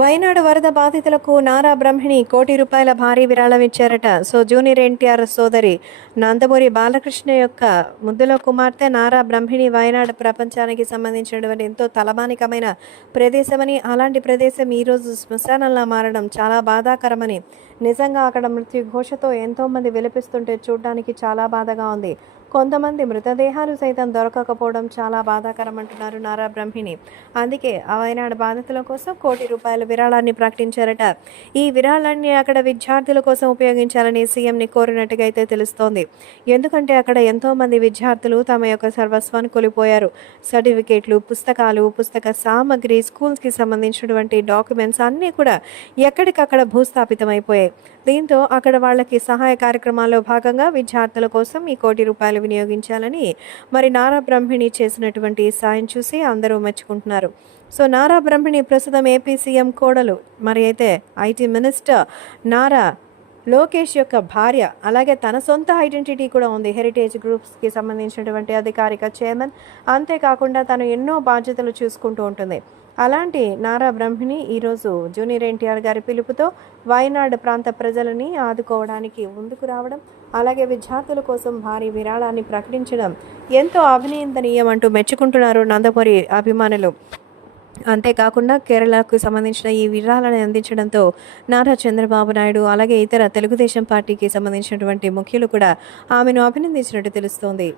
వైనాడు వరద బాధితులకు నారా బ్రహ్మిణి కోటి రూపాయల భారీ విరాళం ఇచ్చారట. సో జూనియర్ ఎన్టీఆర్ సోదరి నందమూరి బాలకృష్ణ యొక్క ముద్దుల కుమార్తె నారా బ్రహ్మిణి వైనాడు ప్రపంచానికి సంబంధించినటువంటి ఎంతో తలమానికమైన ప్రదేశమని అలాంటి ప్రదేశం ఈరోజు శ్మశానంలా మారడం చాలా బాధాకరమని నిజంగా అక్కడ మృత్యు ఘోషతో ఎంతోమంది విలపిస్తుంటే చూడడానికి చాలా బాధగా ఉంది. కొంతమంది మృతదేహాలు సైతం దొరకకపోవడం చాలా బాధాకరం అంటున్నారు నారా బ్రహ్మిణి. అందుకే ఆ బాధితుల కోసం కోటి రూపాయల విరాళాన్ని ప్రకటించారట. ఈ విరాళాన్ని అక్కడ విద్యార్థుల కోసం ఉపయోగించాలని సీఎంని కోరినట్టుగా అయితే తెలుస్తోంది. ఎందుకంటే అక్కడ ఎంతోమంది విద్యార్థులు తమ యొక్క సర్వస్వాన్ని కోల్పోయారు సర్టిఫికేట్లు పుస్తకాలు పుస్తక సామాగ్రి స్కూల్స్కి సంబంధించినటువంటి డాక్యుమెంట్స్ అన్నీ కూడా ఎక్కడికక్కడ భూస్థాపితమైపోయాయి. దీంతో అక్కడ వాళ్ళకి సహాయ కార్యక్రమాల్లో భాగంగా విద్యార్థుల కోసం ఈ కోటి రూపాయలు వినియోగించాలని మరి నారా బ్రహ్మిణి చేసినటువంటి సాయం చూసి అందరూ మెచ్చుకుంటున్నారు. సో నారా బ్రహ్మిణి ప్రస్తుతం ఏపీ సీఎం కోడలు మరి అయితే ఐటీ మినిస్టర్ నారా లోకేష్ యొక్క భార్య అలాగే తన సొంత ఐడెంటిటీ కూడా ఉంది. హెరిటేజ్ గ్రూప్స్కి సంబంధించినటువంటి అధికారిక చైర్మన్. అంతేకాకుండా తను ఎన్నో బాధ్యతలు చూసుకుంటూ ఉంటుంది. అలాంటి నారా బ్రహ్మిణి ఈరోజు జూనియర్ ఎన్టీఆర్ గారి పిలుపుతో వయనాడ్ ప్రాంత ప్రజలని ఆదుకోవడానికి ముందుకు రావడం అలాగే విద్యార్థుల కోసం భారీ విరాళాన్ని ప్రకటించడం ఎంతో అభినందనీయం అంటూ మెచ్చుకుంటున్నారు నందమూరి అభిమానులు. అంతేకాకుండా కేరళకు సంబంధించిన ఈ విరాళాన్ని అందించడంతో నారా చంద్రబాబు నాయుడు అలాగే ఇతర తెలుగుదేశం పార్టీకి సంబంధించినటువంటి ముఖ్యులు కూడా ఆమెను అభినందించినట్టు తెలుస్తోంది.